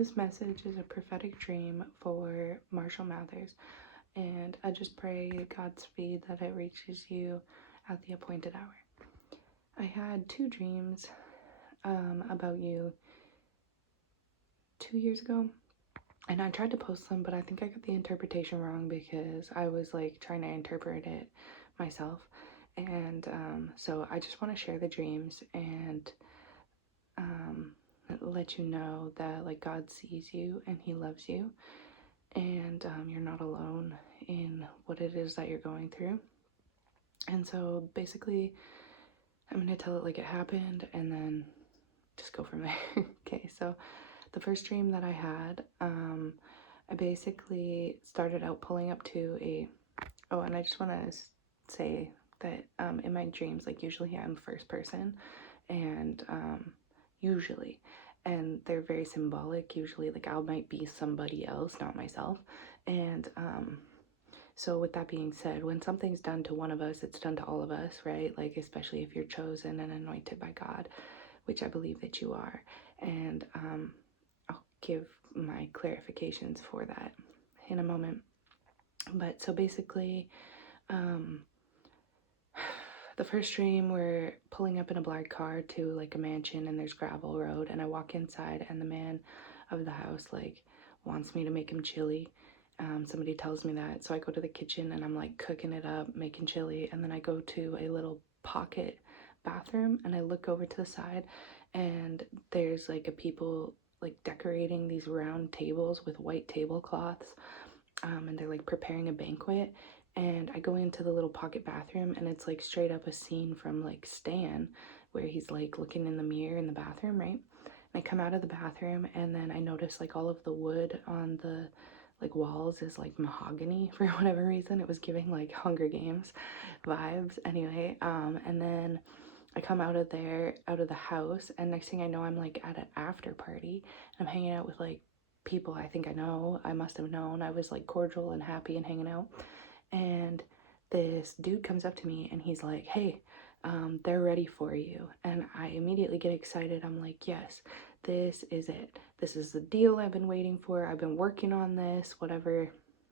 this message is a prophetic dream for Marshall Mathers, and I just pray Godspeed that it reaches you at the appointed hour. I had two dreams about you 2 years ago, and I tried to post them, but I think I got the interpretation wrong because I was like trying to interpret it myself. And so I just want to share the dreams and let you know that like God sees you and he loves you, and you're not alone in what it is that you're going through. And so basically I'm going to tell it like it happened and then just go from there. Okay, so the first dream that I had, I basically started out pulling up to and I just want to say that in my dreams, like usually I'm first person, and and they're very symbolic. Usually like I might be somebody else, not myself. And so with that being said, when something's done to one of us, it's done to all of us, right? Like especially if you're chosen and anointed by God, which I believe that you are. And I'll give my clarifications for that in a moment. But so basically, the first dream, we're pulling up in a black car to like a mansion and there's gravel road, and I walk inside and the man of the house like wants me to make him chili. Somebody tells me that, so I go to the kitchen and I'm like cooking it up, making chili, and then I go to a little pocket bathroom and I look over to the side and there's like a people like decorating these round tables with white tablecloths, and they're like preparing a banquet. And I go into the little pocket bathroom and it's like straight up a scene from like Stan, where he's like looking in the mirror in the bathroom, right? And I come out of the bathroom and then I notice like all of the wood on the like walls is like mahogany for whatever reason. It was giving like Hunger Games vibes anyway. And then I come out of the house, and next thing I know I'm like at an after party. I'm hanging out with like people I think I know. I must have known. I was like cordial and happy and hanging out. And this dude comes up to me and he's like, hey, they're ready for you. And I immediately get excited. I'm like, yes, this is it. This is the deal I've been waiting for. I've been working on this, whatever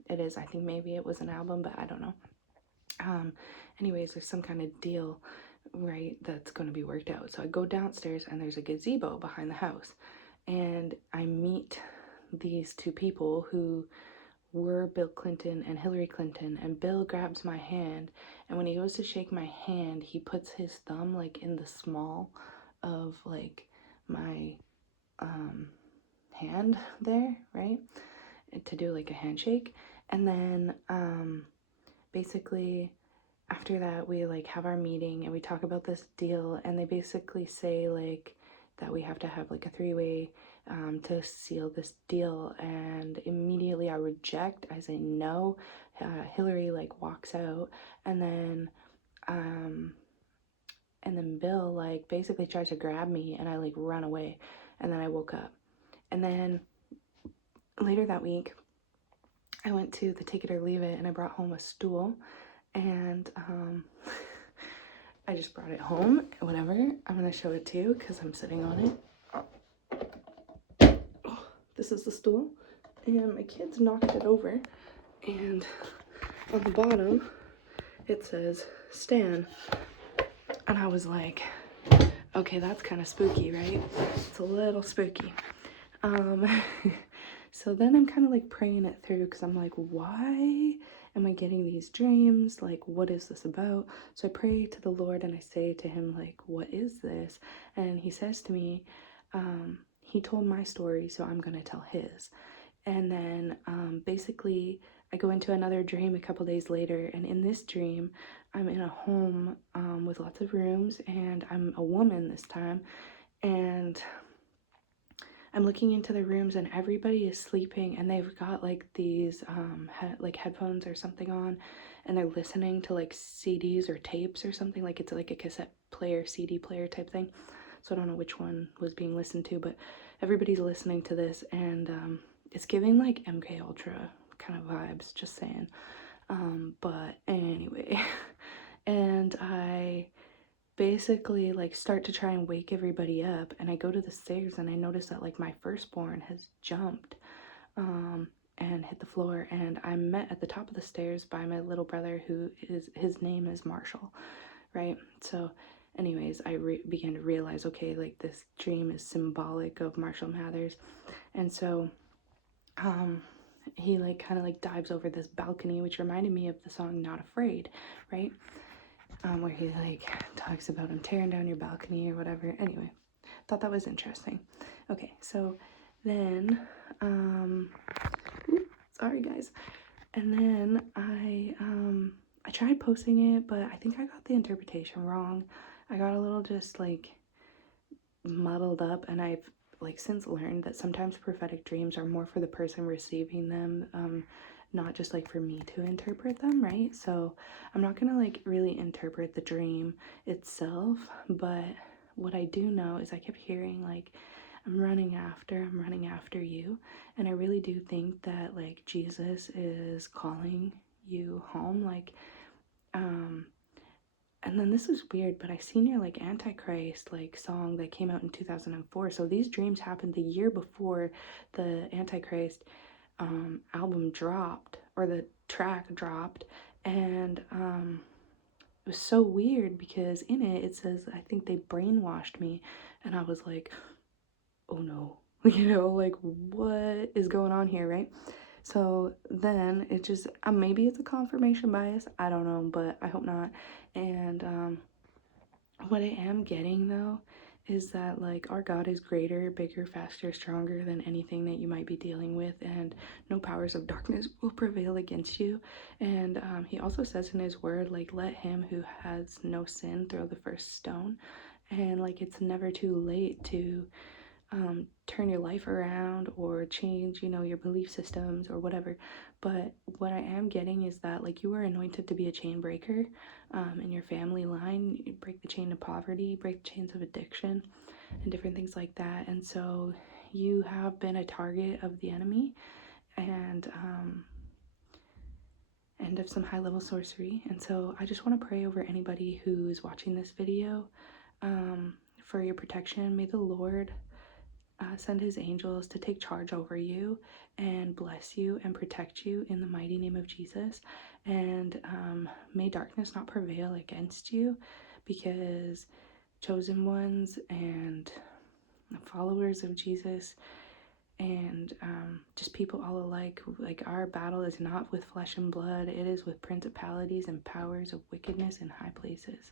it is. I think maybe it was an album, but I don't know. Anyways, there's some kind of deal, right, that's going to be worked out. So I go downstairs and there's a gazebo behind the house, and I meet these two people who were Bill Clinton and Hillary Clinton, and Bill grabs my hand, and when he goes to shake my hand, he puts his thumb like in the small of like my hand there, right, to do like a handshake. And then basically after that we like have our meeting and we talk about this deal, and they basically say like that we have to have like a three-way to seal this deal, and immediately I reject. I say no. Hillary like walks out, and then Bill like basically tries to grab me, and I like run away, and then I woke up. And then later that week I went to the Take It or Leave It, and I brought home a stool, and I just brought it home, whatever. I'm gonna show it to you because I'm sitting on it. Oh, this is the stool, and my kids knocked it over, and on the bottom it says Stan, and I was like, okay, that's kind of spooky, right? It's a little spooky. So then I'm kind of like praying it through, because I'm like, why am I getting these dreams? Like, what is this about? So I pray to the Lord and I say to him, like, what is this? And he says to me, he told my story, so I'm gonna tell his. And then basically I go into another dream a couple days later, and in this dream I'm in a home with lots of rooms, and I'm a woman this time, and I'm looking into the rooms and everybody is sleeping, and they've got like these like headphones or something on, and they're listening to like CDs or tapes or something. Like it's like a cassette player, CD player type thing. So I don't know which one was being listened to, but everybody's listening to this, and it's giving like MK Ultra kind of vibes, just saying. But anyway, and I basically like start to try and wake everybody up, and I go to the stairs and I notice that like my firstborn has jumped and hit the floor, and I'm met at the top of the stairs by my little brother, who is, his name is Marshall, right? So anyways, I began to realize, okay, like this dream is symbolic of Marshall Mathers. And so he like kind of like dives over this balcony, which reminded me of the song Not Afraid, right? Where he like talks about him tearing down your balcony or whatever. Anyway, thought that was interesting. Okay, so then sorry guys. And then I tried posting it, but I think I got the interpretation wrong. I got a little just like muddled up, and I've like since learned that sometimes prophetic dreams are more for the person receiving them, not just like for me to interpret them, right? So I'm not gonna like really interpret the dream itself, but what I do know is I kept hearing like, I'm running after you. And I really do think that like Jesus is calling you home. Like, and then this is weird, but I seen your like Antichrist like song that came out in 2004. So these dreams happened the year before the Antichrist album dropped, or the track dropped. And it was so weird because in it says, I think they brainwashed me. And I was like, oh no, like what is going on here, right? So then it just, maybe it's a confirmation bias, I don't know, but I hope not. And what I am getting though is that like our God is greater, bigger, faster, stronger than anything that you might be dealing with, and no powers of darkness will prevail against you. And he also says in his word, like, let him who has no sin throw the first stone. And like, it's never too late to turn your life around or change, your belief systems or whatever. But what I am getting is that like you are anointed to be a chain breaker in your family line. You break the chain of poverty, break the chains of addiction, and different things like that. And so you have been a target of the enemy, and of some high level sorcery. And so I just want to pray over anybody who's watching this video for your protection. May the Lord send his angels to take charge over you and bless you and protect you in the mighty name of Jesus. And may darkness not prevail against you, because chosen ones and followers of Jesus and just people all alike, like our battle is not with flesh and blood, it is with principalities and powers of wickedness in high places.